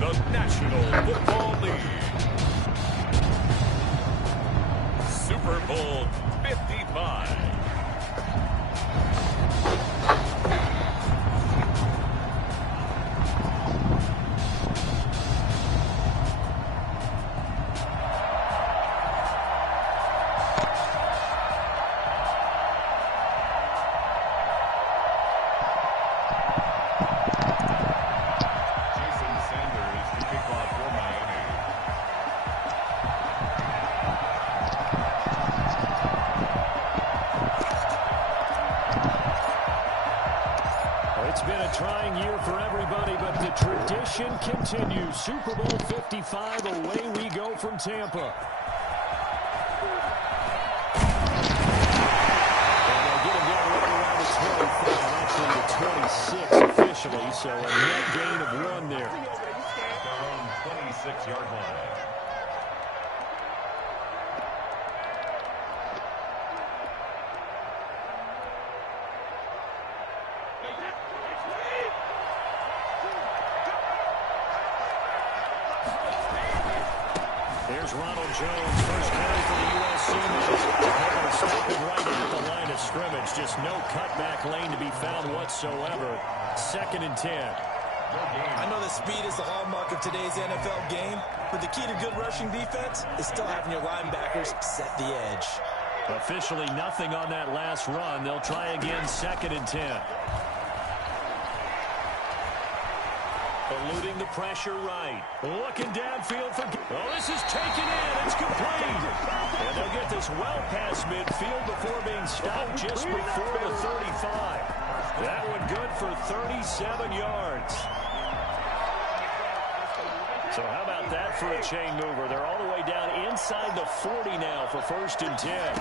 the National Football League. Super Bowl 55. It's been a trying year for everybody, but the tradition continues. Super Bowl 55, away we go from Tampa. And they'll get him down right around the 25, actually the 26 officially, so a net gain of 1 there. Around 26-yard line. Here's Ronald Jones, first carry for the U.S. Sooners. They're going to stop him right at the line of scrimmage. Just no cutback lane to be found whatsoever. 2nd and 10. I know that speed is the hallmark of today's NFL game, but the key to good rushing defense is still having your linebackers set the edge. Officially nothing on that last run. They'll try again, 2nd and 10. Eluding the pressure right. Looking downfield for... Oh, this is taken in. It's complete. And they'll get this well past midfield before being stopped just before the 35. That one good for 37 yards. So how about that for a chain mover? They're all the way down inside the 40 now for 1st and 10.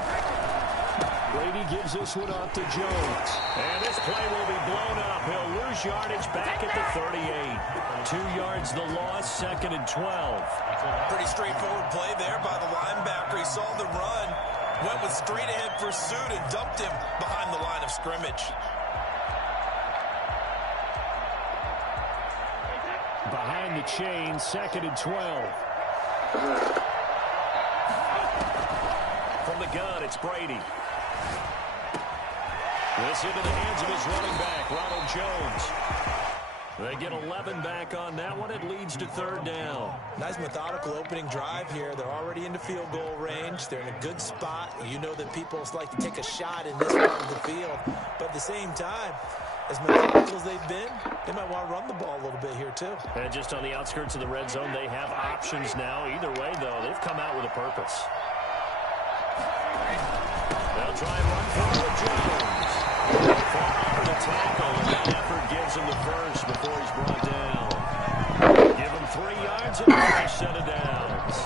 Brady gives this one off to Jones. And this play will be blown up. He'll lose yardage back at the 38. 2 yards the loss, 2nd and 12. Pretty straightforward play there by the linebacker. He saw the run, went with straight ahead pursuit, and dumped him behind the line of scrimmage. Behind the chain, 2nd and 12. From the gun, it's Brady. This into the hands of his running back, Ronald Jones. They get 11 back on that one. It leads to 3rd down. Nice methodical opening drive here. They're already into field goal range. They're in a good spot. You know that people like to take a shot in this part of the field. But at the same time, as methodical as they've been, they might want to run the ball a little bit here too. And just on the outskirts of the red zone, they have options now. Either way, though, they've come out with a purpose. They'll try and run forward Jones. Far over the tackle, and that effort gives him the first before he's brought down. Give him 3 yards and a fresh set of downs.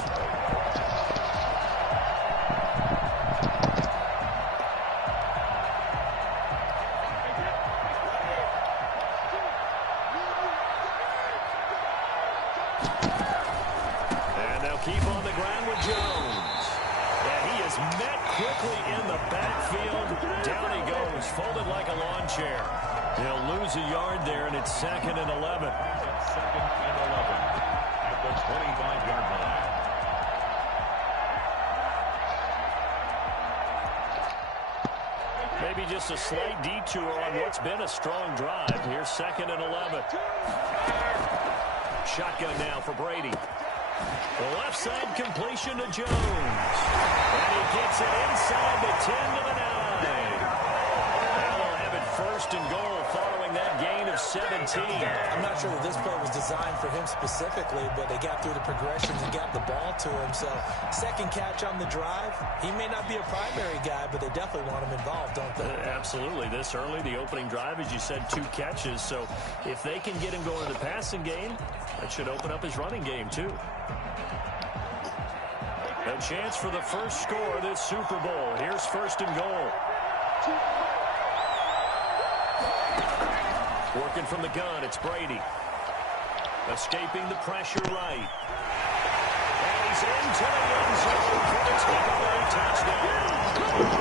And they'll keep on the ground with Jones. And he is met quickly in the backfield. Down he goes, folded like a lawn chair. He'll lose a yard there, and it's 2nd and 11. 2nd and 11 at the 25-yard line. Maybe just a slight detour on what's been a strong drive. Here's 2nd and 11. Shotgun now for Brady. The left side completion to Jones. And he gets it inside the 10 to the 9. Now they'll have it 1st and goal following that gain of 17. I'm not sure that this play was designed for him specifically, but they got through the progressions and got the ball to him. So 2nd catch on the drive. He may not be a primary guy, but they definitely want him involved, don't they? Absolutely. This early, the opening drive, as you said, 2 catches. So if they can get him going in the passing game, that should open up his running game too. A chance for the first score of this Super Bowl. Here's 1st and goal. Working from the gun, it's Brady. Escaping the pressure right. And he's into the end zone for the takeaway touchdown.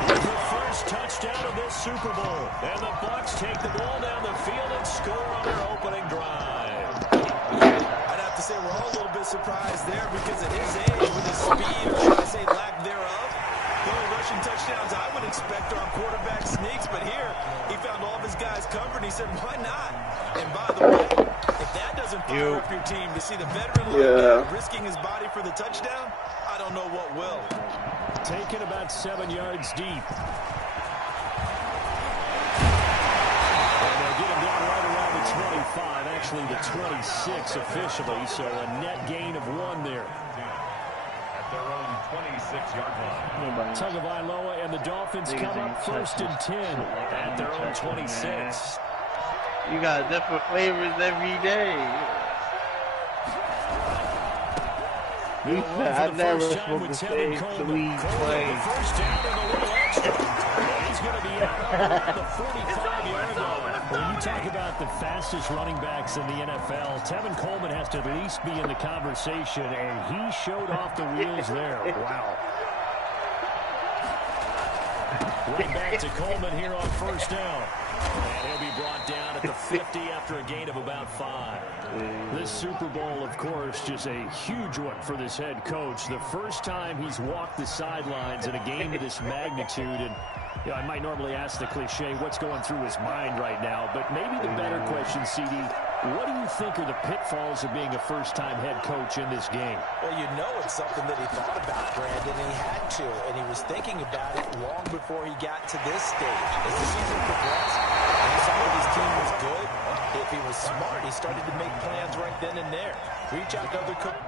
The first touchdown of this Super Bowl. And the Bucs take the ball down the field and score on their opening drive. I'd have to say we're all a little bit surprised there because at his age, with his speed, or should I say lack thereof, the only rushing touchdowns I would expect are on quarterback sneaks. But here, he found all of his guys covered, and he said, why not? And by the way, if that doesn't fire up your team to see the veteran risking his body for the touchdown, I don't know what will. Taken about 7 yards deep. Actually the 26 officially, so a net gain of 1 there. At their own 26-yard line. Tagovailoa and the Dolphins come up 1st and 10 at their own 26. You got different flavors every day. I never smoked the same sweet play. First down and a little extra. He's going to be out around the 45-yard line. When you talk about the fastest running backs in the NFL, Tevin Coleman has to at least be in the conversation, and he showed off the wheels there. Wow. Right back to Coleman here on first down. And he'll be brought down at the 50 after a gain of about 5. This Super Bowl, of course, just a huge one for this head coach. The first time he's walked the sidelines in a game of this magnitude. And you know, I might normally ask the cliche, what's going through his mind right now? But maybe the better question, CD, what do you think are the pitfalls of being a first-time head coach in this game? Well, you know it's something that he thought about, Brandon, and he had to. And he was thinking about it long before he got to this stage. As the season progressed, he saw that his team was good. If he was smart, he started to make plans right then and there. Reach out to other coaches.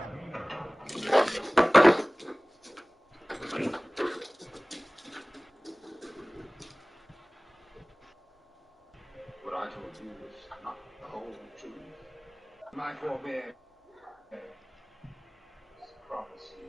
What I told you was not the whole truth. My forebear prophecy.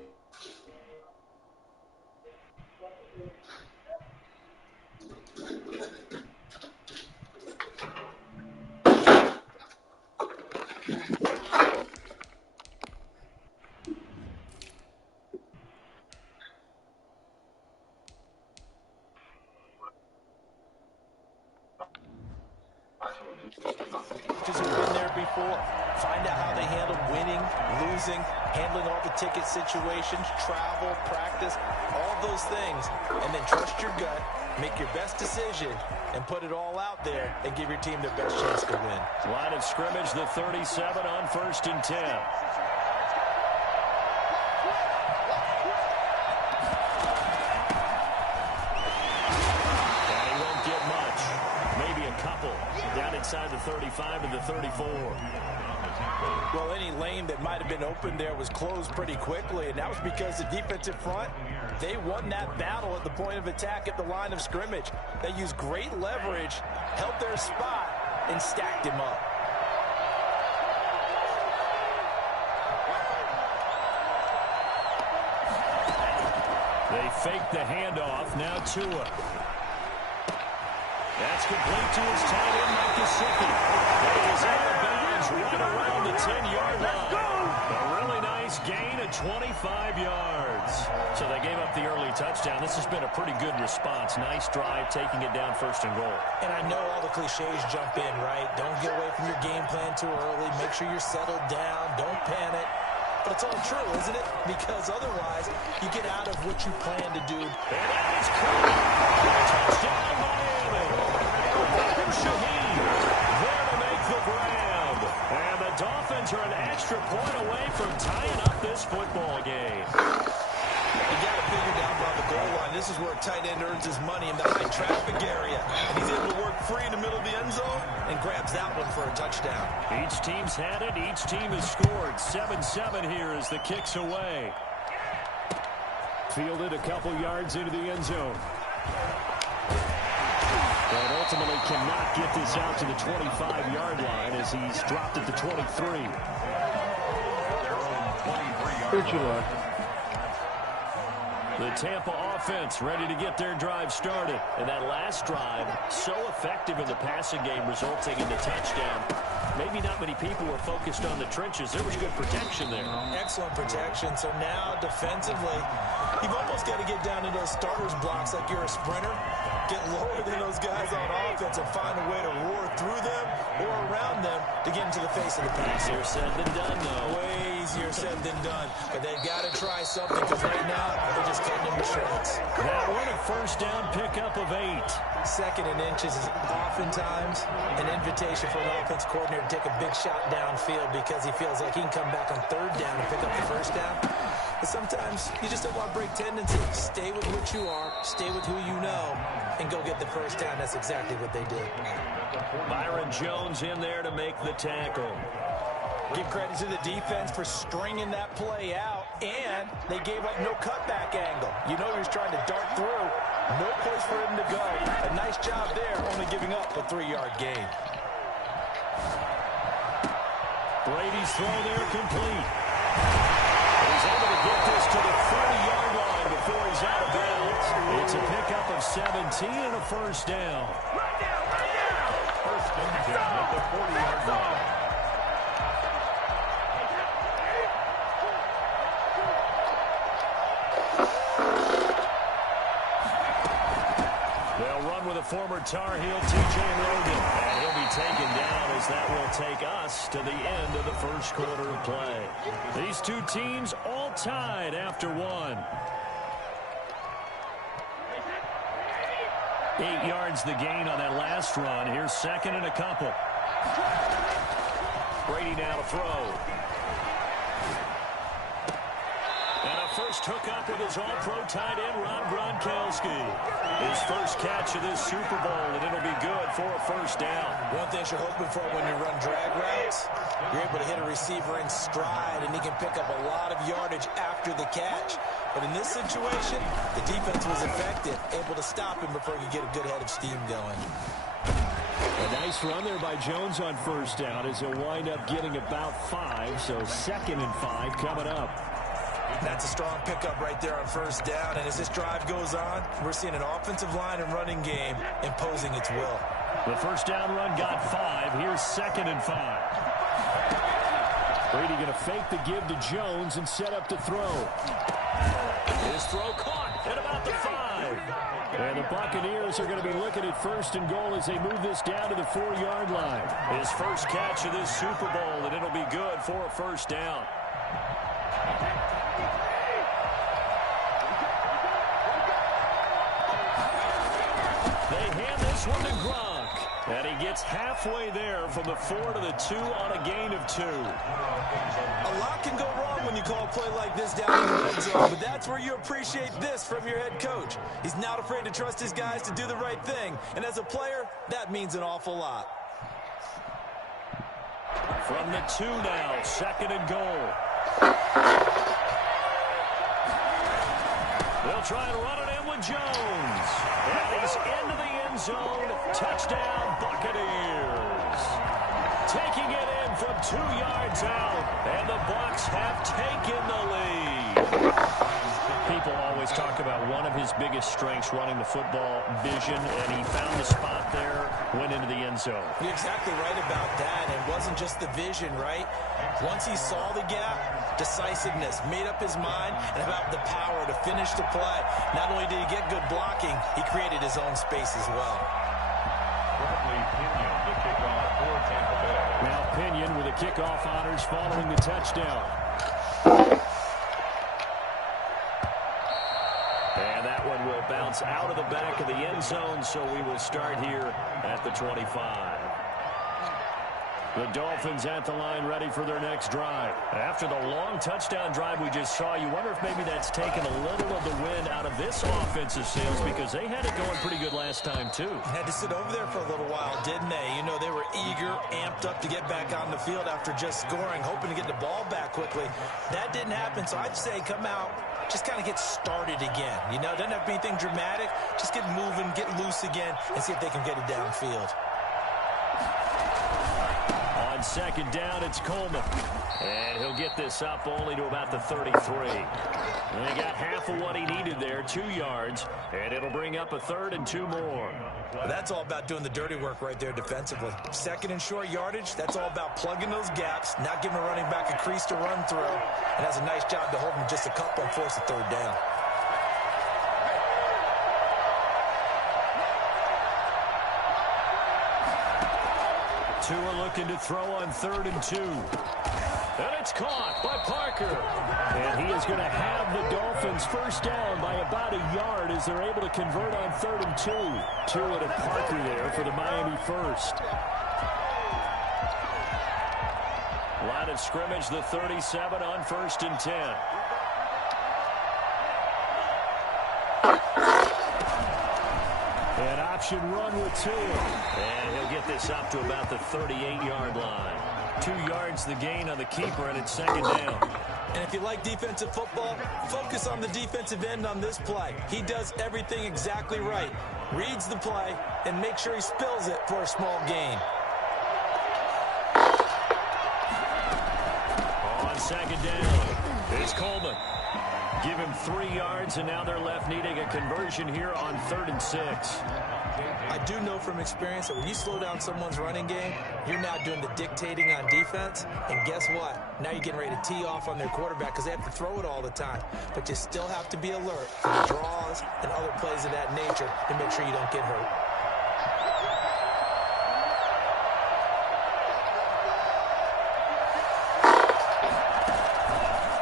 Who've been there before. Find out how they handle winning, losing, handling all the ticket situations, travel, practice, all those things, and then trust your gut, make your best decision, and put it all out there and give your team their best chance to win. Line of scrimmage, the 37 on 1st and 10. Inside the 35 and the 34. Well, any lane that might have been open there was closed pretty quickly, and that was because the defensive front, they won that battle at the point of attack at the line of scrimmage. They used great leverage, held their spot, and stacked him up. They faked the handoff. Now Tua. That's complete to his tight end, Mike Gesicki. He is out of bounds right around the 10-yard line. A really nice gain of 25 yards. So they gave up the early touchdown. This has been a pretty good response. Nice drive, taking it down 1st and goal. And I know all the cliches jump in, right? Don't get away from your game plan too early. Make sure you're settled down. Don't panic. But it's all true, isn't it? Because otherwise, you get out of what you plan to do. And that is caught. Touchdown, Miami. Shaheed there to make the grab. And the Dolphins are an extra point away from tying up this football game. You got to figure down by the goal line. This is where a tight end earns his money in the high traffic area. And he's able to work free in the middle of the end zone and grabs that one for a touchdown. Each team's had it. Each team has scored. 7-7 here as the kick's away. Fielded a couple yards into the end zone. But ultimately cannot get this out to the 25-yard line as he's dropped at the 23. The Tampa offense ready to get their drive started. And that last drive, so effective in the passing game, resulting in the touchdown. Maybe not many people were focused on the trenches. There was good protection there. Excellent protection. So now defensively, you've almost got to get down to those starters blocks like you're a sprinter. get lower than those guys on offense and find a way to roar through them or around them to get into the face of the pass. Easier said than done, though. Way easier said than done. But they've got to try something because right now they're just cutting them to shreds. That one a first down pickup of 8. Second and inches is oftentimes an invitation for an offense coordinator to take a big shot downfield because he feels like he can come back on third down and pick up the first down. But sometimes you just don't want to break tendency. Stay with what you are, stay with who you know, and go get the first down. That's exactly what they did. Byron Jones in there to make the tackle. Give credit to the defense for stringing that play out, and they gave up no cutback angle. You know he was trying to dart through. No place for him to go. A nice job there, only giving up a 3-yard gain. Brady's throw there complete. He's able to get this to the 30-yard line before he's out of bounds. It's a pickup of 17 and a first down. First and 10 at the 40-yard line. They'll run with a former Tar Heel, T.J. Logan. And he'll be taken down as that will take us to the end of the first quarter of play. These two teams all tied after one. 8 yards the gain on that last run. Here's second and a couple. Brady now to throw. And a first hookup with his all-pro tight end, Rob Gronkowski. His first catch of this Super Bowl, and it'll be good for a first down. One thing you're hoping for when you run drag routes, you're able to hit a receiver in stride, and he can pick up a lot of yardage after the catch. But in this situation, the defense was effective, able to stop him before he could get a good head of steam going. A nice run there by Jones on first down as he'll wind up getting about 5, so second and 5 coming up. That's a strong pickup right there on first down, and as this drive goes on, we're seeing an offensive line and running game imposing its will. The first down run got 5. Here's second and 5. Brady going to fake the give to Jones and set up to throw. His throw caught at about the 5. And the Buccaneers are going to be looking at first and goal as they move this down to the 4-yard line. His first catch of this Super Bowl, and it'll be good for a first down. They hand this one to Gronk. And he gets halfway there from the 4 to the 2 on a gain of 2. A lot can go wrong when you call a play like this down in the red zone, but that's where you appreciate this from your head coach. He's not afraid to trust his guys to do the right thing, and as a player, that means an awful lot. From the 2 now, second and goal. They'll try and run it in with Jones. And he's into the end zone. Touchdown, Buccaneers. Taking it in from 2 yards out. And the Bucs have taken the lead. People always talk about one of his biggest strengths running the football, vision, and he found the spot there, went into the end zone. You're exactly right about that. It wasn't just the vision, right? Once he saw the gap, decisiveness, made up his mind, and about the power to finish the play. Not only did he get good blocking, he created his own space as well. Bradley Pinion to kick off for Tampa Bay. Now Pinion with the kickoff honors following the touchdown. And that one will bounce out of the back of the end zone, so we will start here at the 25. The Dolphins at the line ready for their next drive. After the long touchdown drive we just saw, you wonder if maybe that's taken a little of the wind out of this offensive sails because they had it going pretty good last time too. Had to sit over there for a little while, didn't they? You know, they were eager, amped up to get back on the field after just scoring, hoping to get the ball back quickly. That didn't happen, so I'd say come out, just kind of get started again. You know, doesn't have to be anything dramatic. Just get moving, get loose again, and see if they can get it downfield. On second down, it's Coleman. And he'll get this up only to about the 33. And he got half of what he needed there, 2 yards. And it'll bring up a 3rd and 2 more. Well, that's all about doing the dirty work right there defensively. Second and short yardage, that's all about plugging those gaps, not giving a running back a crease to run through. And that's a nice job to hold him just a couple and force a 3rd down. Tua looking to throw on 3rd and 2. And it's caught by Parker. And he is going to have the Dolphins first down by about a yard as they're able to convert on 3rd and 2. Tua to Parker there for the Miami first. Line of scrimmage, the 37 on 1st and 10. An option run with Tua. And he'll get this up to about the 38-yard line. 2 yards the gain on the keeper, and it's 2nd down. And if you like defensive football, focus on the defensive end on this play. He does everything exactly right. Reads the play and makes sure he spills it for a small gain. On 2nd down, it's Coleman. Give him 3 yards, and now they're left needing a conversion here on 3rd and 6. I do know from experience that when you slow down someone's running game, you're now doing the dictating on defense. And guess what? Now you're getting ready to tee off on their quarterback because they have to throw it all the time. But you still have to be alert for the draws and other plays of that nature to make sure you don't get hurt.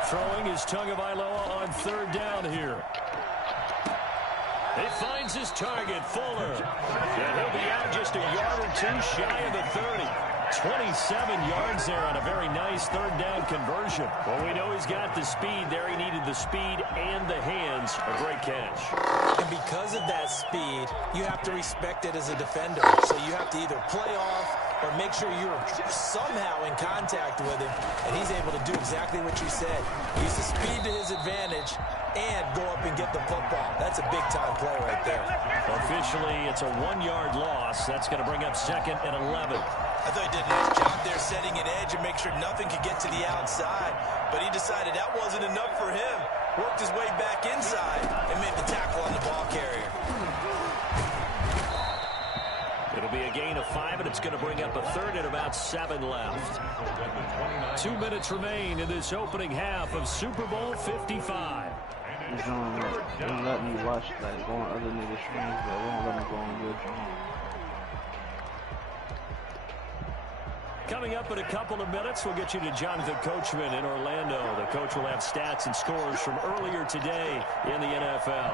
Throwing is Tagovailoa on 3rd down here. He finds his target, Fuller. And he'll be out just a yard or 2 shy of the 30. 27 yards there on a very nice 3rd down conversion. Well, we know he's got the speed there. He needed the speed and the hands. A great catch. And because of that speed, you have to respect it as a defender. So you have to either play off or make sure you're somehow in contact with him. And he's able to do exactly what you said. Use the speed to his advantage and go up and get the football. That's a big-time play right there. Officially, it's a 1-yard loss. That's going to bring up 2nd and 11. I thought he did a nice job there setting an edge and make sure nothing could get to the outside. But he decided that wasn't enough for him. Worked his way back inside and made the tackle on the ball carrier. It'll be a gain of 5, and it's going to bring up a 3rd and about 7 left. 2 minutes remain in this opening half of Super Bowl 55. They don't let me watch like go on other niggas' streams, but they won't let me go on your channel. Coming up in a couple of minutes, we'll get you to Jonathan Coachman in Orlando. The coach will have stats and scores from earlier today in the NFL.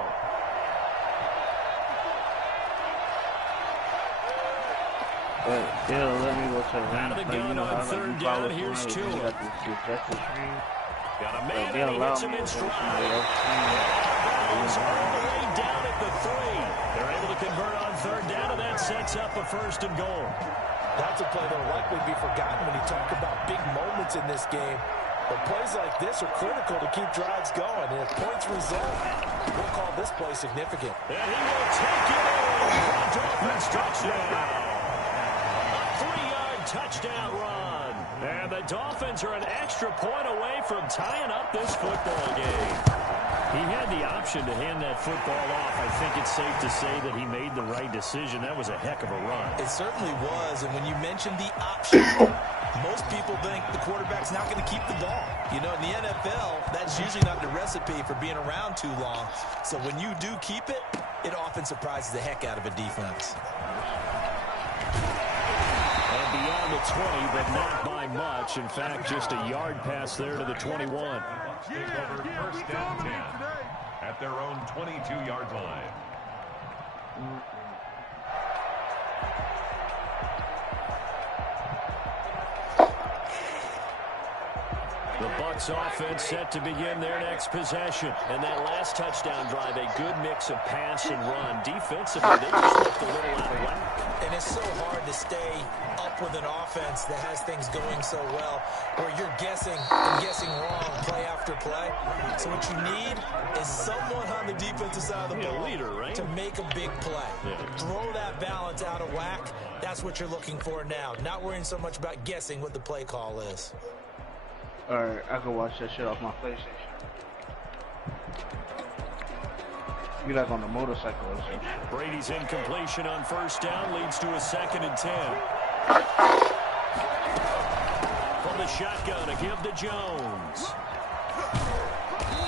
But they'll let me go to Out of the gun on 3rd down, here's Tua. Got a man and he hits him in stride. Balls all the way down at the 3. They're able to convert on 3rd down, and that sets up a 1st and goal. That's a play that will likely be forgotten when you talk about big moments in this game. But plays like this are critical to keep drives going. And if points result, we'll call this play significant. And he will take it in. Dolphins touchdown. A 3-yard touchdown run. And the Dolphins are an extra point away from tying up this football game. He had the option to hand that football off. I think it's safe to say that he made the right decision. That was a heck of a run. It certainly was. And when you mentioned the option, most people think the quarterback's not going to keep the ball. You know, in the NFL, that's usually not the recipe for being around too long. So when you do keep it, it often surprises the heck out of a defense. And beyond the 20, but not by much. In fact, just a yard pass there to the 21. Take over 1st and 10 at their own 22-yard line. The Bucs offense set to begin their next possession. And that last touchdown drive, a good mix of pass and run. Defensively, they just looked a little out of whack. And it's so hard to stay up with an offense that has things going so well, where you're guessing and guessing wrong play after play. So what you need is someone on the defensive side of the ball leader, right? to make a big play. Yeah. Throw that balance out of whack. That's what you're looking for now. Not worrying so much about guessing what the play call is. Or I could watch that shit off my PlayStation. You like on the motorcycle or something. Brady's incompletion on 1st down leads to a 2nd and 10. From the shotgun, a give to Jones.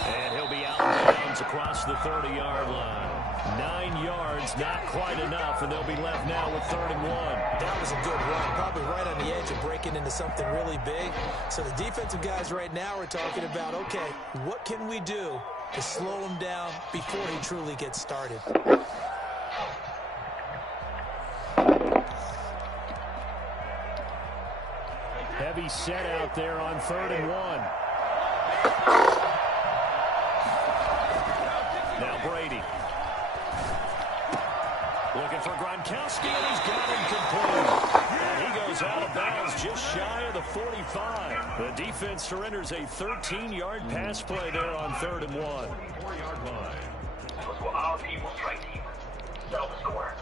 And he'll be out of bounds across the 30-yard line. 9 yards, not quite enough, and they'll be left now with 3rd and 1. That was a good run, probably right on the edge of breaking into something really big. So the defensive guys right now are talking about, okay, what can we do to slow him down before he truly gets started? Heavy set out there on 3rd and 1. Now Brady. Looking for Gronkowski, and he's got him complete. And he goes out of bounds just shy of the 45. The defense surrenders a 13-yard pass play there on 3rd and 1. 4-yard line. Was what our people strike team. Settle the score.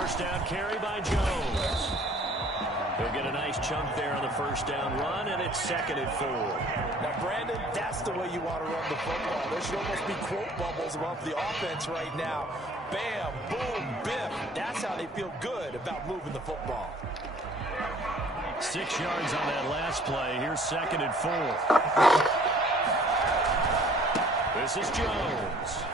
First down carry by Jones. He'll get a nice chunk there on the first down run, and it's 2nd and 4. Now, Brandon, that's the way you want to run the football. There should almost be quote bubbles above the offense right now. Bam, boom, biff. That's how they feel good about moving the football. 6 yards on that last play. Here's 2nd and 4. This is Jones.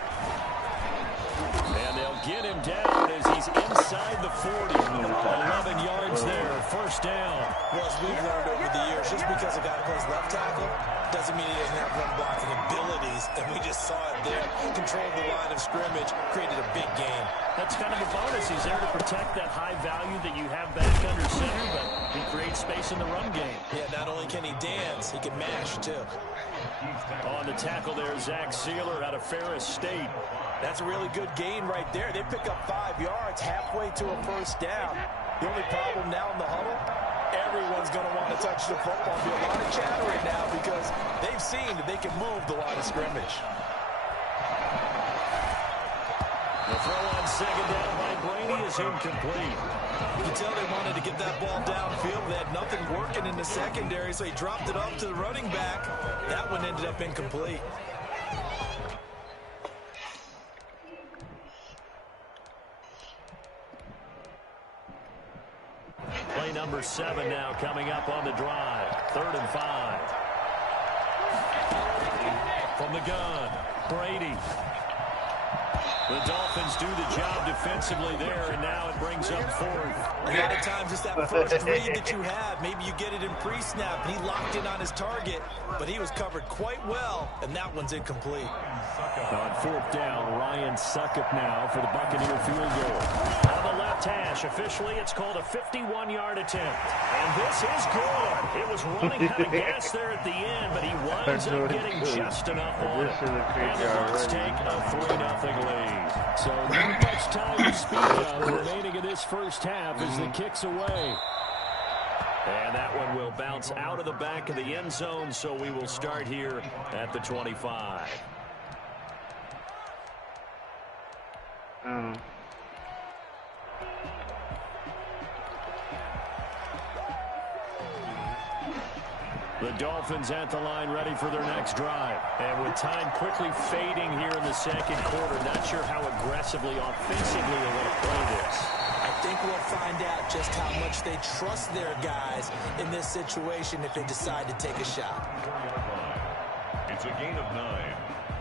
And they'll get him down as he's inside the 40. 11 yards there, first down. Well, as we've learned over the years, just because a guy plays left tackle doesn't mean he doesn't have run blocking abilities. And we just saw it there. Controlled the line of scrimmage, created a big game. That's kind of a bonus. He's there to protect that high value that you have back under center, but he creates space in the run game. Yeah, not only can he dance, he can mash, too. On the tackle there, Zach Sealer out of Ferris State. That's a really good gain right there. They pick up 5 yards halfway to a first down. The only problem now in the huddle, everyone's going to want to touch the football. There'll be a lot of chattering now because they've seen that they can move the line of scrimmage. The throw on 2nd down by Brady is incomplete. You can tell they wanted to get that ball downfield. They had nothing working in the secondary, so he dropped it off to the running back. That one ended up incomplete. Play number 7 now coming up on the drive. 3rd and 5. From the gun, Brady. The Dolphins do the job defensively there, and now it brings up 4th. A lot of times it's that first read that you have. Maybe you get it in pre-snap, and he locked in on his target, but he was covered quite well, and that one's incomplete. On 4th down, Ryan Succop now for the Buccaneer field goal. On the left hash, officially it's called a 51-yard attempt. And this is good. It was running out of gas there at the end, but he winds up getting just enough on it. And the Bucs take a 3-0 lead. So not much time to speak of remaining in this first half as the kick's away. And that one will bounce out of the back of the end zone, so we will start here at the 25. The Dolphins at the line ready for their next drive. And with time quickly fading here in the second quarter, not sure how aggressively, offensively they're going to play this. I think we'll find out just how much they trust their guys in this situation if they decide to take a shot. It's a gain of 9.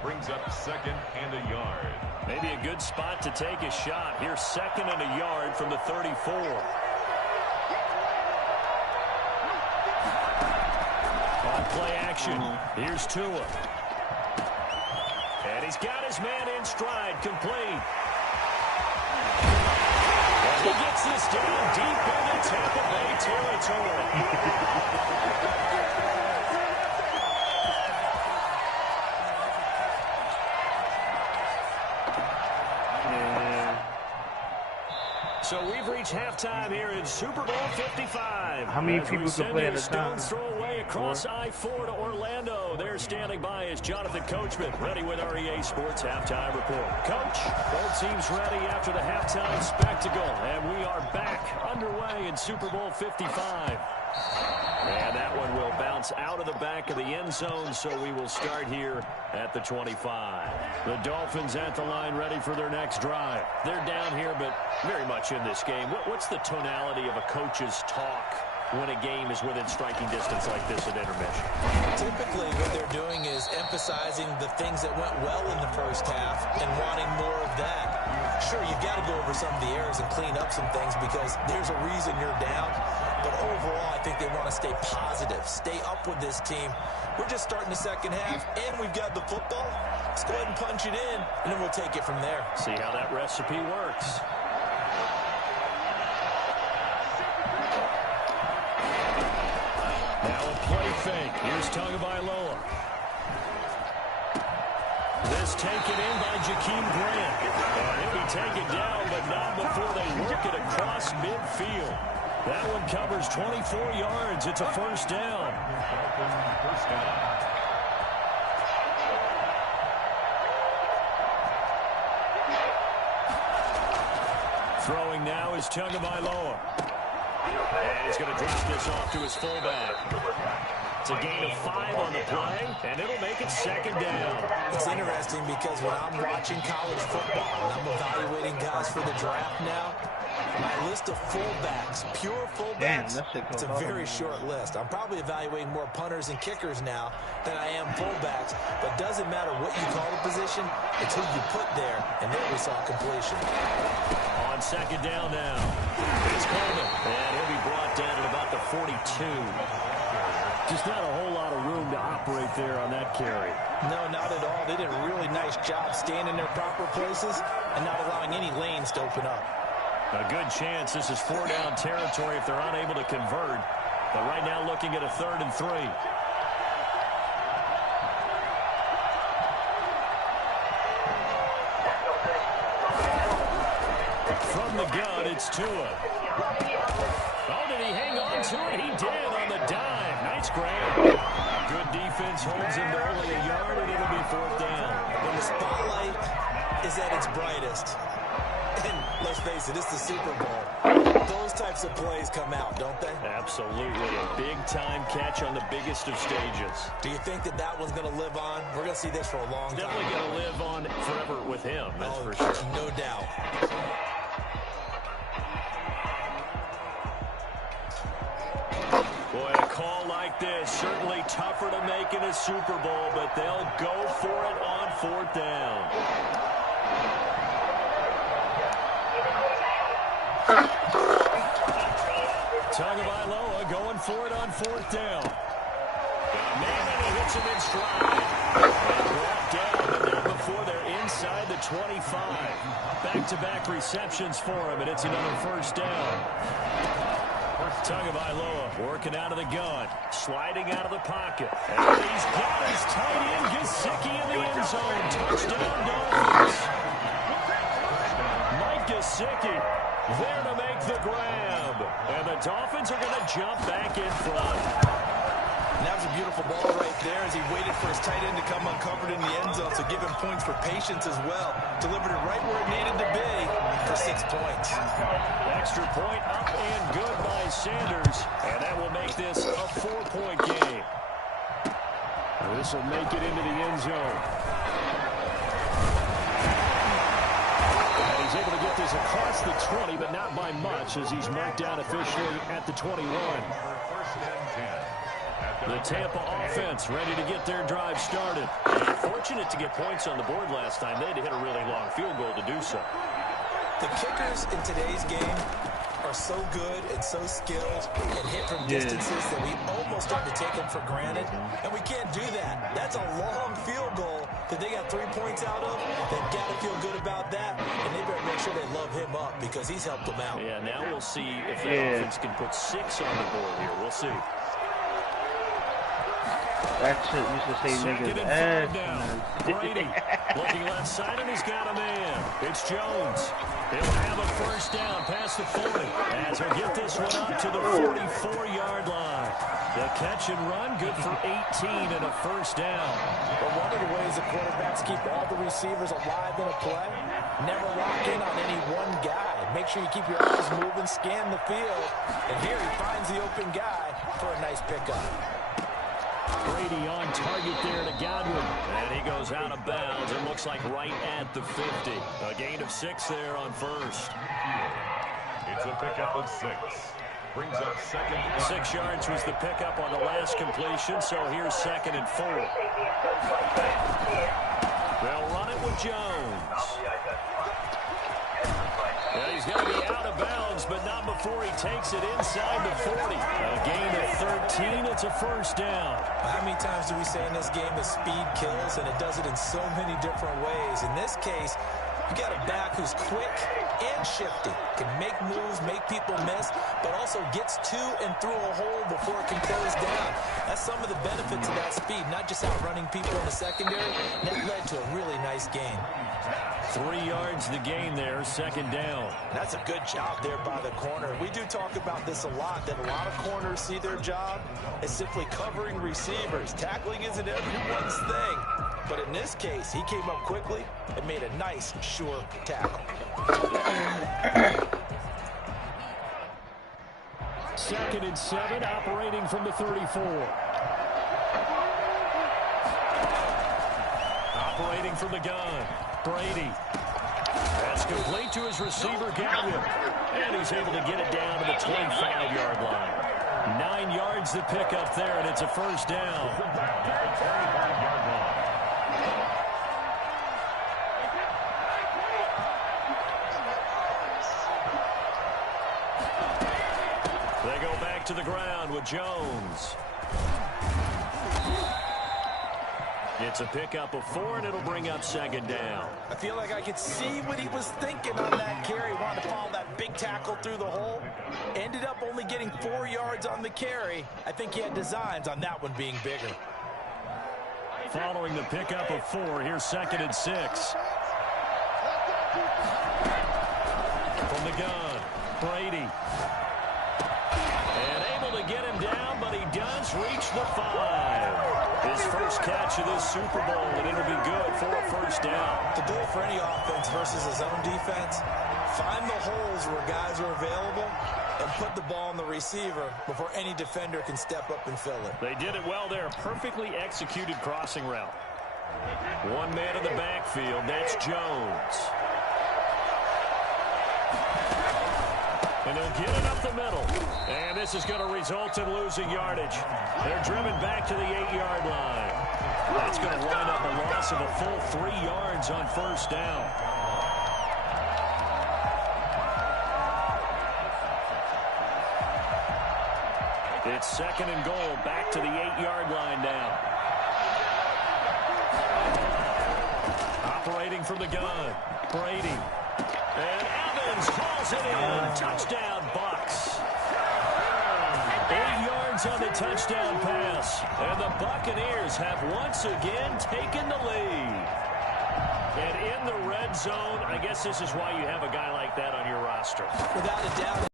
Brings up 2nd and a yard. Maybe a good spot to take a shot. Here's 2nd and a yard from the 34. On play action, here's Tua. And he's got his man in stride, complete. And he gets this down deep into Tampa Bay territory. So we've reached halftime here in Super Bowl 55. drive. How many people can play at a time? Throw away across I-4 to Orlando. They're standing by as Jonathan Coachman ready with our EA Sports Halftime Report. Coach, both teams ready after the halftime spectacle, and we are back underway in Super Bowl 55. And that one will bounce out of the back of the end zone, so we will start here at the 25. The Dolphins at the line ready for their next drive. They're down here, but very much in this game. What's the tonality of a coach's talk when a game is within striking distance like this at intermission? Typically, what they're doing is emphasizing the things that went well in the first half and wanting more of that. Sure, you've got to go over some of the errors and clean up some things because there's a reason you're down. But overall, I think they want to stay positive, stay up with this team. We're just starting the second half, and we've got the football. Let's go ahead and punch it in, and then we'll take it from there. See how that recipe works. Now a play fake. Here's Tagovailoa. This taken in by Jakeem Grant. And he'll be taken down, but not before they work it across midfield. That one covers 24 yards. It's a first down. Throwing now is Tagovailoa. And he's going to drop this off to his fullback. It's a gain of 5 on the play, and it'll make it second down. It's interesting because when I'm watching college football and I'm evaluating guys for the draft now, my list of fullbacks, pure fullbacks, it's a very short list. I'm probably evaluating more punters and kickers now than I am fullbacks, but it doesn't matter what you call the position, it's who you put there, and there we saw completion. On second down now, it's Coleman, and he'll be brought down at about the 42. Just not a whole lot of room to operate there on that carry. No, not at all. They did a really nice job staying in their proper places and not allowing any lanes to open up. A good chance this is 4-down territory if they're unable to convert. But right now looking at a 3rd and 3. From the gun, it's Tua. Oh, did he hang on to it? He did on the dive. Nice grab. Good defense holds him to only a yard, and it'll be 4th down. When the spotlight is at its brightest, and let's face it, it's the Super Bowl, those types of plays come out, don't they? Absolutely. A big-time catch on the biggest of stages. Do you think that that one's going to live on? We're going to see this for a long time. Definitely going to live on forever with him, that's for sure. No doubt. Boy, a call like this, certainly tougher to make in a Super Bowl, but they'll go for it on 4th down. Tagovailoa going for it on 4th down. Man, and he hits him in stride. And brought down, but not before they're inside the 25. Back-to-back receptions for him, and it's another first down. Tagovailoa working out of the gun, sliding out of the pocket. And he's got his tight end, Gesicki, in the end zone. Touchdown, Dolphins. Mike Gesicki there to make the grab. And the Dolphins are going to jump back in front. And that was a beautiful ball right there as he waited for his tight end to come uncovered in the end zone, so give him points for patience as well. Delivered it right where it needed to be for 6 points. Extra point up and good by Sanders, and that will make this a 4-point game. This will make it into the end zone. And he's able to get this across the 20, but not by much as he's marked down officially at the 21. The Tampa offense ready to get their drive started. Fortunate to get points on the board last time. They had to hit a really long field goal to do so. The kickers in today's game are so good and so skilled and hit from distances that we almost start to take them for granted. And we can't do that. That's a long field goal that they got 3 points out of. They've got to feel good about that. And they better make sure they love him up because he's helped them out. Yeah, now we'll see if the offense can put 6 on the board here. We'll see. That shit used to say niggas ass. Brady looking left side, and he's got a man. It's Jones. He'll have a first down past the 40 as he'll get this one up to the 44-yard line. The catch and run, good for 18 and a first down. But one of the ways the quarterbacks keep all the receivers alive in a play, never lock in on any one guy. Make sure you keep your eyes moving, scan the field, and here he finds the open guy for a nice pickup. Brady on target there to Godwin. And he goes out of bounds. It looks like right at the 50. A gain of 6 there on first. It's a pickup of 6. Brings up second. 6 yards was the pickup on the last completion, so here's 2nd and 4. They'll run it with Jones. Yeah, he's going to be out of bounds, but not before he takes it inside the 40. A gain of 13. It's a first down. How many times do we say in this game that speed kills, and it does it in so many different ways? In this case, you got a back who's quick and shifty, can make moves, make people miss, but also gets to and through a hole before it can close down. That's some of the benefits of that speed, not just outrunning people in the secondary. That led to a really nice gain. 3 yards the gain there, 2nd down. That's a good job there by the corner. We do talk about this a lot, that a lot of corners see their job as simply covering receivers. Tackling isn't everyone's thing. But in this case, he came up quickly and made a nice, sure tackle. 2nd and 7, operating from the 34. Operating from the gun. Brady. That's complete to his receiver, Godwin. And he's able to get it down to the 25-yard line. 9 yards to pick up there, and it's a first down. They go back to the ground with Jones. It's a pickup of 4, and it'll bring up 2nd down. I feel like I could see what he was thinking on that carry. Wanted to follow that big tackle through the hole. Ended up only getting 4 yards on the carry. I think he had designs on that one being bigger. Following the pickup of 4, here's 2nd and 6. From the gun, Brady. And able to get him down, but he does reach the 5. His first catch of this Super Bowl, and it'll be good for a first down. The goal for any offense versus his own defense, find the holes where guys are available and put the ball on the receiver before any defender can step up and fill it. They did it well there. Perfectly executed crossing route. One man in the backfield. That's Jones. And they'll get it up the middle. And this is going to result in losing yardage. They're driven back to the 8-yard line. That's going to wind up a loss of a full 3 yards on first down. It's 2nd and goal, back to the 8-yard line now. Operating from the gun, Brady. And Evans hauls it in. Touchdown, Bucs. 8 yards on the touchdown pass. And the Buccaneers have once again taken the lead. And in the red zone, I guess this is why you have a guy like that on your roster. Without a doubt,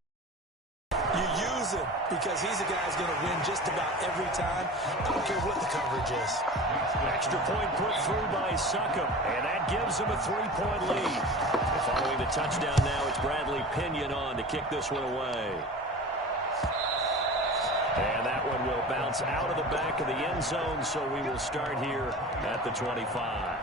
you use him because he's a guy who's going to win just about every time. I don't care what the coverage is. Extra point put through by Succop, and that gives him a 3-point lead. Following the touchdown now, it's Bradley Pinion on to kick this one away. And that one will bounce out of the back of the end zone, so we will start here at the 25.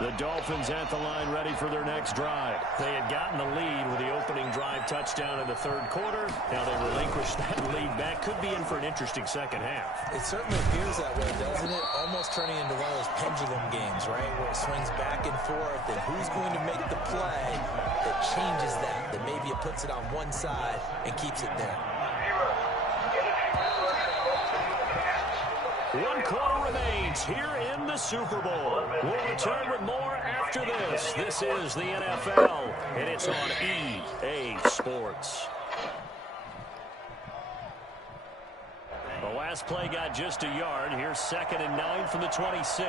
The Dolphins at the line ready for their next drive. They had gotten the lead with the opening drive touchdown in the 3rd quarter. Now they relinquished that lead back. Could be in for an interesting second half. It certainly appears that way, doesn't it? Almost turning into one of those pendulum games, right? Where it swings back and forth, and who's going to make the play that changes that maybe it puts it on one side and keeps it there. 1 quarter remains here in the Super Bowl. We'll return with more after this. This is the NFL And it's on EA Sports. The last play got just a yard. Here's 2nd and 9 from the 26.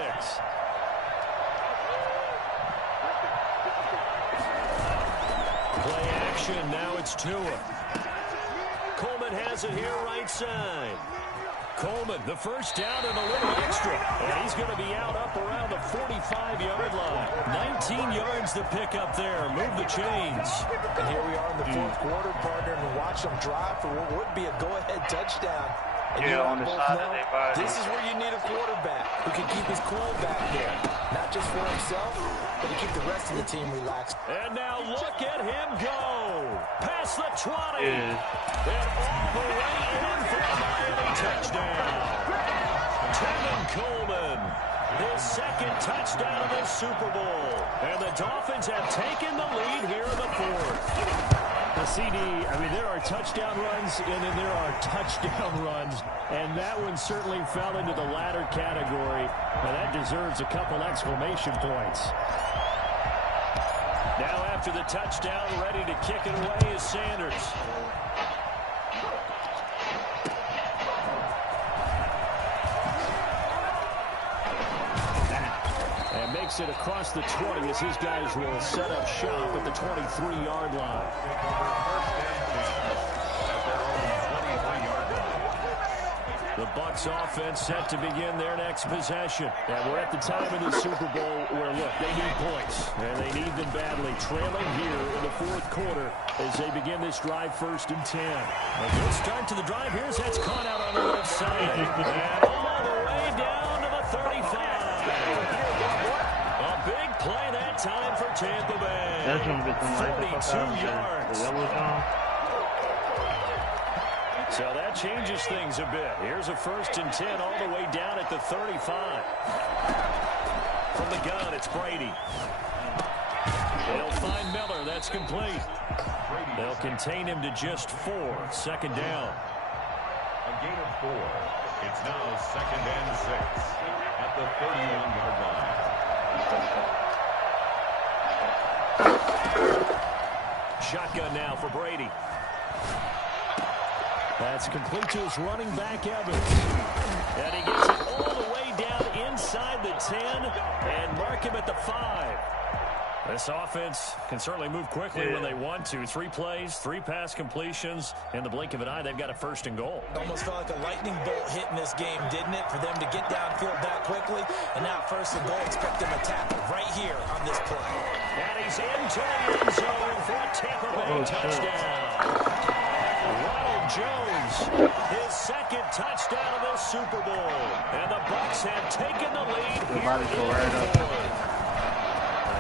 Play action. Now it's Tua. Coleman has it here right side. Coleman, the first down and a little extra. And he's going to be out up around the 45-yard line. 19 yards to pick up there. Move the chains. And here we are in the fourth quarter, partner, and watch them drive for what would be a go-ahead touchdown. And Yeah, on the side of their body. This is where you need a quarterback who can keep his cool back there. Not just for himself, but to keep the rest of the team relaxed. And now look at him go. Past the 20. Yeah. And all the way in for a Miami touchdown. Tevin Coleman, his 2nd touchdown of the Super Bowl. And the Dolphins have taken the lead here in the 4th. The CD, I mean, there are touchdown runs, and then there are touchdown runs, and that one certainly fell into the latter category, and that deserves a couple exclamation points. Now after the touchdown, ready to kick it away is Sanders. And makes it across the 20 as his guys will set up shop at the 23-yard line. The Bucs offense set to begin their next possession. And we're at the time of the Super Bowl where, look, they need points, and they need them badly. Trailing here in the 4th quarter as they begin this drive, 1st and 10. A good start to the drive. Here's that's caught out on the left side. And all the way down to the 35. A big play that time for Tampa Bay. That's going to get them right the fuck 42 yards. The yellow zone. So that changes things a bit. Here's a 1st and 10 all the way down at the 35. From the gun, it's Brady. They'll find Miller. That's complete. They'll contain him to just 4. 2nd down. A gain of 4. It's now 2nd and 6 at the 31-yard line. Shotgun now for Brady. That's complete to his running back, Evans. And he gets it all the way down inside the 10 and mark him at the 5. This offense can certainly move quickly when they want to. 3 plays, 3 pass completions. In the blink of an eye, they've got a 1st and goal. Almost felt like a lightning bolt hit in this game, didn't it? For them to get downfield that quickly. And now 1st and goal, expect them to tackle right here on this play. And he's into the end zone for a Tampa Bay touchdown. Ronald Jones, his 2nd touchdown of the Super Bowl. And the Bucs have taken the lead here.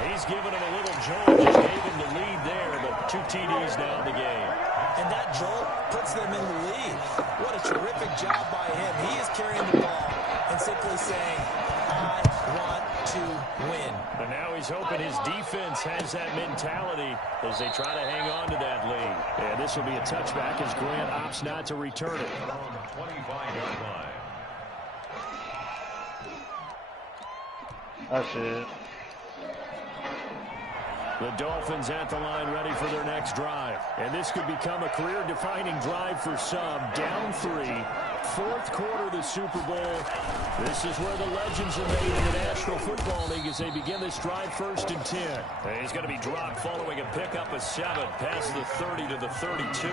He's given him a little jolt, just gave him the lead there, but 2 TDs now in the game. And that jolt puts them in the lead. What a terrific job by him. He is carrying the ball and simply saying, I want to win. And now he's hoping his defense has that mentality as they try to hang on to that lead. And this will be a touchback as Grant opts not to return it. 25-yard line. That's it. The Dolphins at the line ready for their next drive. And this could become a career-defining drive for some. Down 3. 4th quarter of the Super Bowl. This is where the legends are made in the National Football League as they begin this drive 1st and 10. And he's going to be dropped following a pickup of 7 past the 30 to the 32.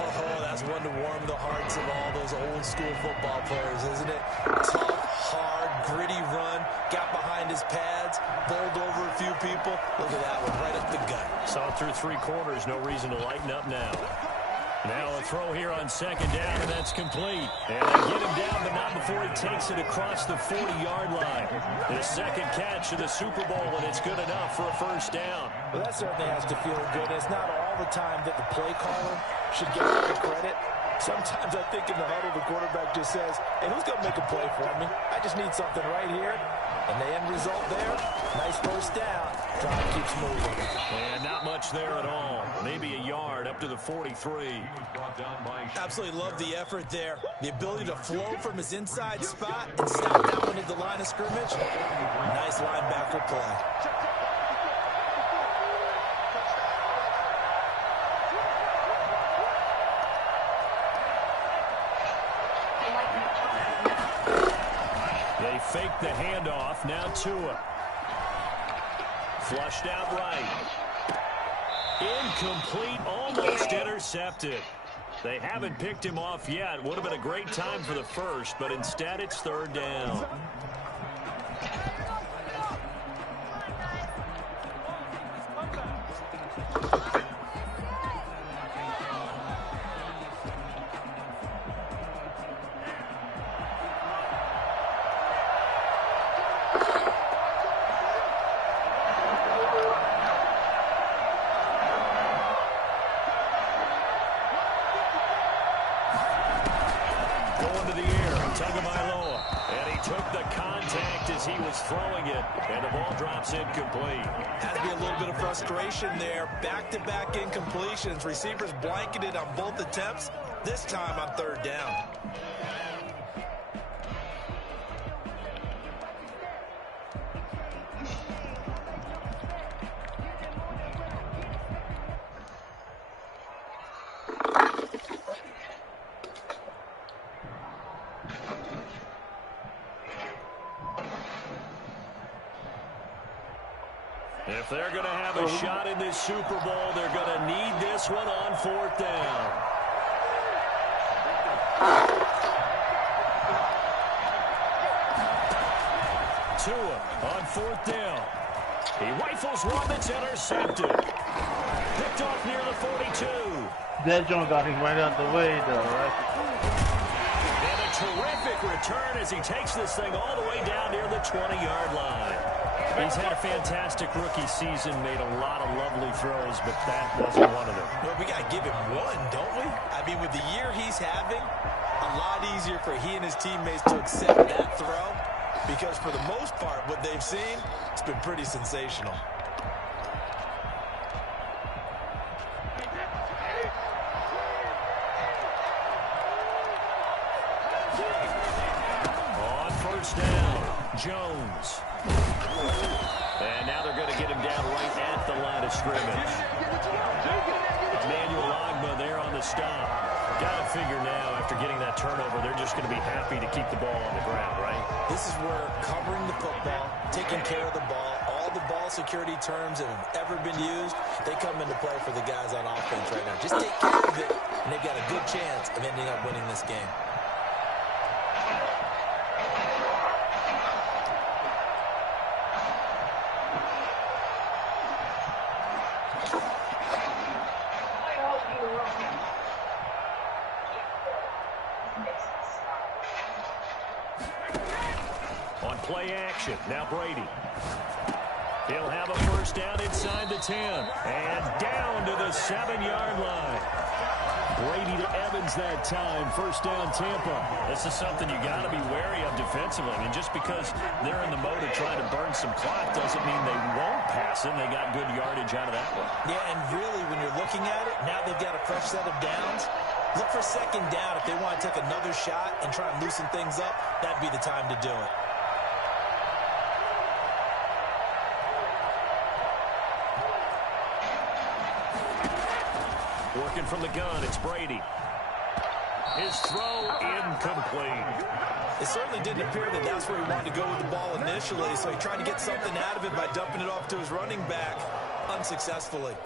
Oh, that's one to warm the hearts of all those old-school football players, isn't it? Tough, hard, gritty run, got behind his pads, bowled over a few people. Look at that one, right up the gut. Saw through 3 quarters, no reason to lighten up now. Now a throw here on 2nd down, and that's complete. And they get him down, but not before he takes it across the 40-yard line. His 2nd catch of the Super Bowl, and it's good enough for a 1st down. Well, that certainly has to feel good. It's not all the time that the play caller should get all the credit. Sometimes I think in the huddle, the quarterback just says, hey, who's going to make a play for me? I just need something right here. And the end result there, nice 1st down. Drive keeps moving. And not much there at all. Maybe a yard up to the 43. Absolutely love the effort there. The ability to flow from his inside spot and stop that one at the line of scrimmage. Nice linebacker play. the handoff. Now Tua. Flushed out right. Incomplete, almost intercepted. They haven't picked him off yet. Would have been a great time for the first, but instead it's third down. Incomplete. Had to be a little bit of frustration there. Back-to-back incompletions. Receivers blanketed on both attempts. This time on third down. If they're going to have a shot in this Super Bowl, they're going to need this one on fourth down. Tua on fourth down. He rifles one that's intercepted. Picked off near the 42. That joint got him right out the way, though, right? And a terrific return as he takes this thing all the way down near the 20-yard line. He's had a fantastic rookie season, made a lot of lovely throws, but that wasn't one of them. Well, we got to give him one, don't we? I mean, with the year he's having, a lot easier for he and his teammates to accept that throw because for the most part, what they've seen, it's been pretty sensational. On first down, Jones. And now they're going to get him down right at the line of scrimmage. Emmanuel Ogbah there on the stop. Got to figure now, after getting that turnover, they're just going to be happy to keep the ball on the ground, right? This is where covering the football, taking care of the ball, all the ball security terms that have ever been used, they come into play for the guys on offense right now. Just take care of it, and they've got a good chance of ending up winning this game. Play action. Now Brady. He'll have a first down inside the 10. And down to the 7-yard line. Brady to Evans that time. First down Tampa. This is something you got to be wary of defensively. And just because they're in the mode of trying to burn some clock doesn't mean they won't pass it. They got good yardage out of that one. Yeah, and really when you're looking at it, now they've got a fresh set of downs. Look for second down. If they want to take another shot and try and loosen things up, that'd be the time to do it. Working from the gun, it's Brady. His throw incomplete. It certainly didn't appear that that's where he wanted to go with the ball initially, so he tried to get something out of it by dumping it off to his running back unsuccessfully.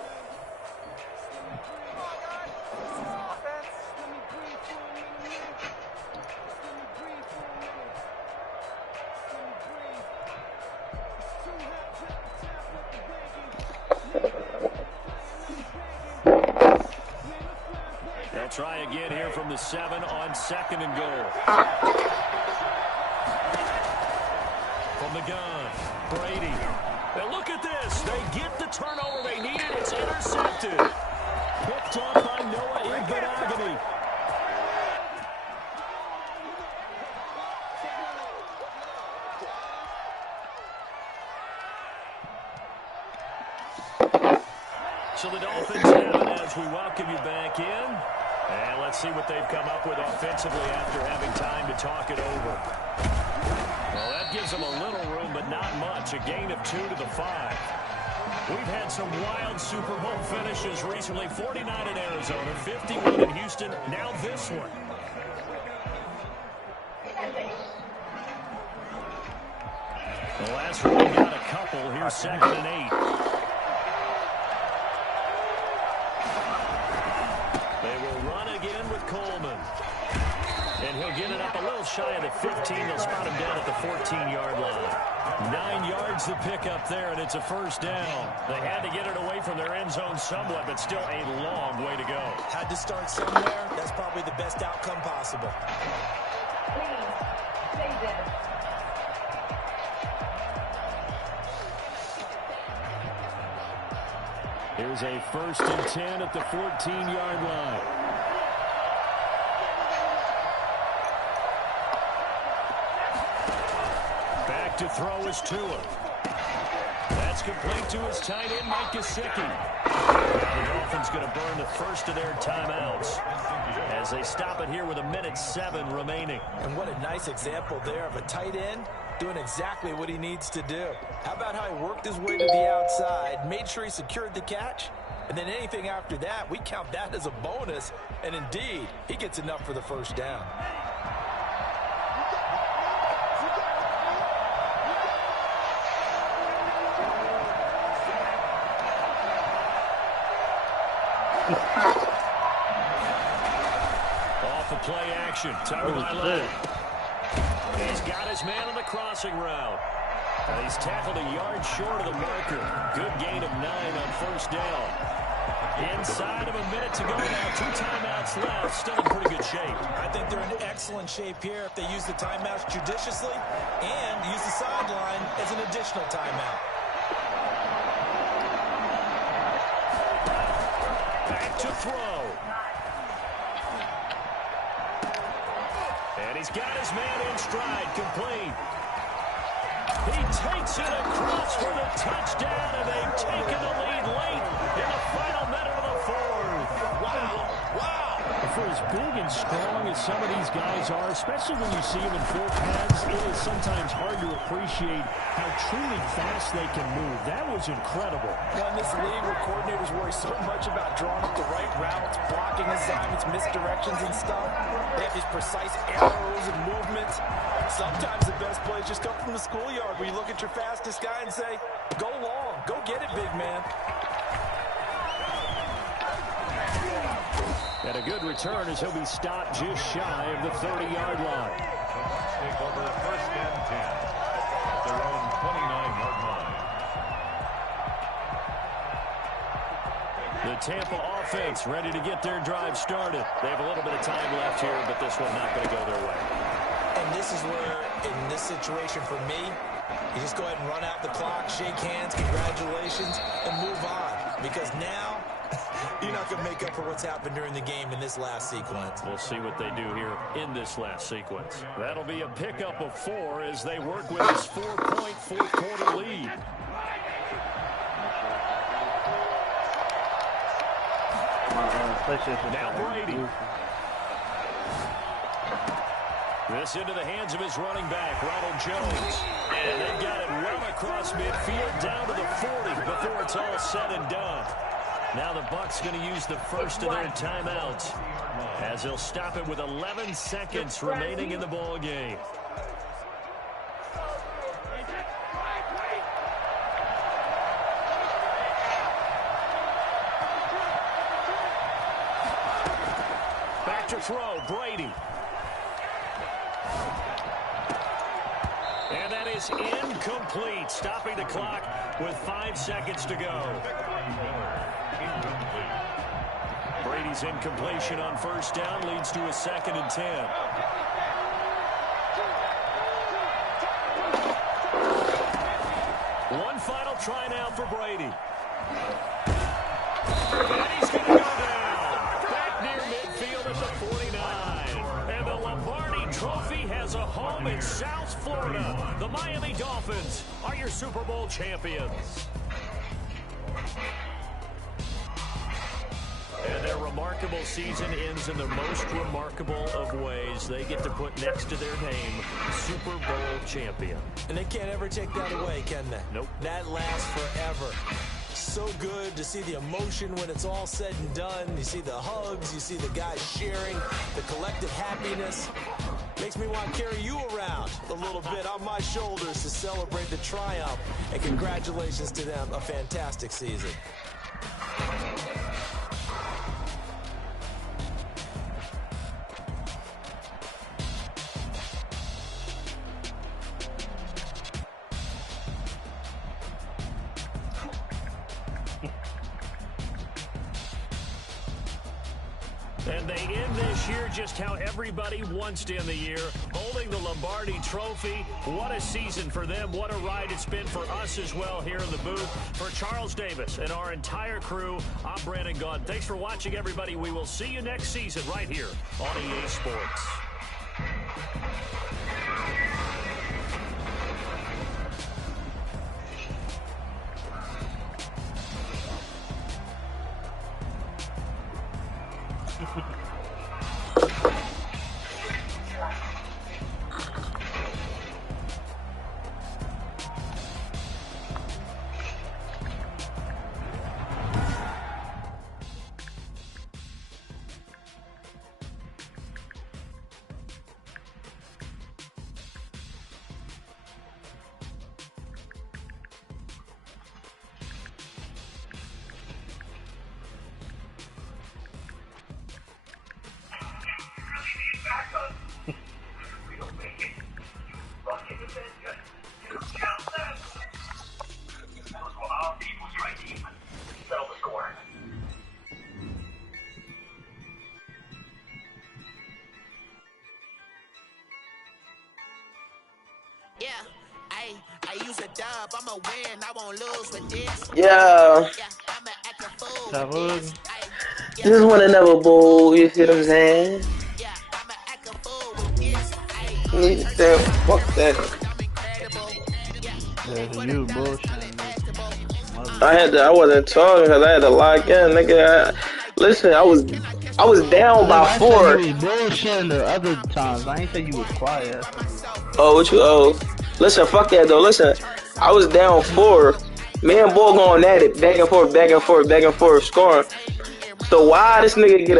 Try again here from the 7 on second and goal. From the gun, Brady. Now look at this. They get the turnover they needed. It's intercepted. Picked off by Noah Igbinoghene. So the Dolphins have it as we welcome you back in. And let's see what they've come up with offensively after having time to talk it over. Well, that gives them a little room, but not much. A gain of 2 to the 5. We've had some wild Super Bowl finishes recently. 49 in Arizona, 51 in Houston, now this one. The last one got a couple. Here's 2nd and 8. They will run again with Coleman. And he'll get it up a little shy of the 15. They'll spot him down at the 14-yard line. 9 yards to pick up there, and it's a first down. They had to get it away from their end zone somewhat, but still a long way to go. Had to start somewhere. That's probably the best outcome possible. Here's a 1st and 10 at the 14-yard line. Back to throw is Tua. That's complete to his tight end, Mike Gesicki. The Dolphins going to burn the first of their timeouts as they stop it here with 1:07 remaining. And what a nice example there of a tight end doing exactly what he needs to do. How about how he worked his way to the outside, made sure he secured the catch, and then anything after that, we count that as a bonus. And indeed, he gets enough for the first down. Off the play action. Tagovailoa. He's got his man on the crossing route. And he's tackled a yard short of the marker. Good gain of 9 on first down. Inside of a minute to go now. 2 timeouts left. Still in pretty good shape. I think they're in excellent shape here if they use the timeouts judiciously and use the sideline as an additional timeout. Back to throw. And he's got his man in stride, complete. He takes it across for the touchdown, and they've taken the lead late in the final minute of the 4th. Wow. Wow. For as big and strong as some of these guys are, especially when you see them in full pads, it is sometimes hard to appreciate how truly fast they can move. That was incredible. Now, in this league where coordinators worry so much about drawing up the right routes, blocking assignments, misdirections and stuff, they have these precise arrows and movements. Sometimes the best plays just come from the schoolyard where you look at your fastest guy and say, go long, go get it, big man. And a good return as he'll be stopped just shy of the 30-yard line. Take over 1st and 10 at their own 29-yard line. The Tampa offense ready to get their drive started. They have a little bit of time left here, but this one not going to go their way. And this is where, in this situation for me, you just go ahead and run out the clock, shake hands, congratulations, and move on. Because now, you're not going to make up for what's happened during the game in this last sequence. We'll see what they do here in this last sequence. That'll be a pickup of 4 as they work with this 4-point fourth-quarter lead. Now Brady. This into the hands of his running back, Ronald Jones. And they've got it well across midfield down to the 40 before it's all said and done. Now the Bucs going to use the first of their timeouts as they'll stop it with 11 seconds remaining in the ball game. Back to throw, Brady. And that is incomplete, stopping the clock with 5 seconds to go. Brady's incompletion on first down leads to a 2nd and 10. One final try now for Brady. And he's going to go down. Back near midfield at the 49. And the Lombardi Trophy has a home in South Florida. The Miami Dolphins are your Super Bowl champions. And their remarkable season ends in the most remarkable of ways. They get to put next to their name, Super Bowl champion. And they can't ever take that away, can they? Nope. That lasts forever. So good to see the emotion when it's all said and done. You see the hugs, you see the guys sharing, the collective happiness. Makes me want to carry you around a little bit on my shoulders to celebrate the triumph. And congratulations to them. A fantastic season. And they end this year just how everybody wants to end the year, holding the Lombardi Trophy. What a season for them. What a ride it's been for us as well here in the booth. For Charles Davis and our entire crew, I'm Brandon Gunn. Thanks for watching, everybody. We will see you next season right here on EA Sports. Yeah. Just want another bowl, you see what I'm saying? Need to fuck that. Yeah, you bullshit. I wasn't talking because I had to lock in, nigga. Listen, I was down by 4. I said you was bullshitting the other times. I ain't say you was quiet. Oh, what you? Oh, listen, fuck that though. Listen, I was down 4. Me and Bull going at it, back and forth, back and forth, back and forth, scoring. So why this nigga get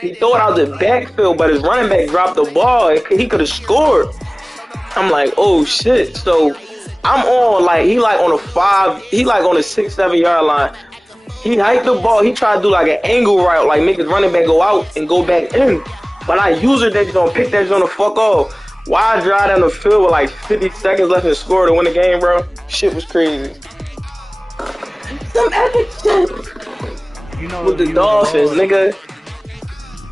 he throw it out the backfield, but his running back dropped the ball. He could have scored. I'm like, oh shit. So I'm on he on a 5, he on a 6-7 yard line. He hiked the ball. He tried to do like an angle route, like make his running back go out and go back in. But I user that's gonna pick that gonna fuck off. Why I drive down the field with like 50 seconds left and score to win the game, bro? Shit was crazy. Some epic shit. You know, with the Dolphins, nigga.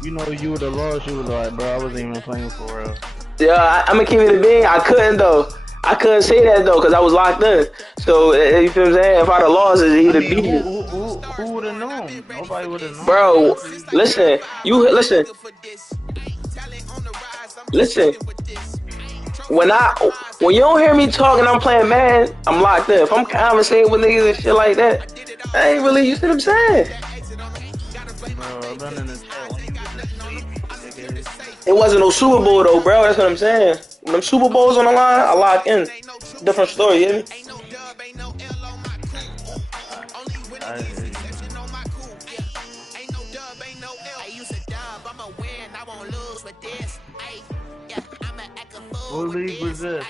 You know, you would have lost. You was like, bro, I wasn't even playing for real. Yeah, I'm gonna keep it a bean. I couldn't though. I couldn't say that though because I was locked in. So you feel what I'm saying? If I'd have lost, he'd have beat me. Who would have known? Nobody would have known. Bro, listen. Listen. When you don't hear me talking, I'm playing Madden, I'm locked in. If I'm conversating with niggas and shit like that, I ain't really, you see what I'm saying? Bro, I've been in the chat when you get this. It wasn't no Super Bowl though, bro. That's what I'm saying. When them Super Bowls on the line, I lock in. Different story, you hear me? What league was this?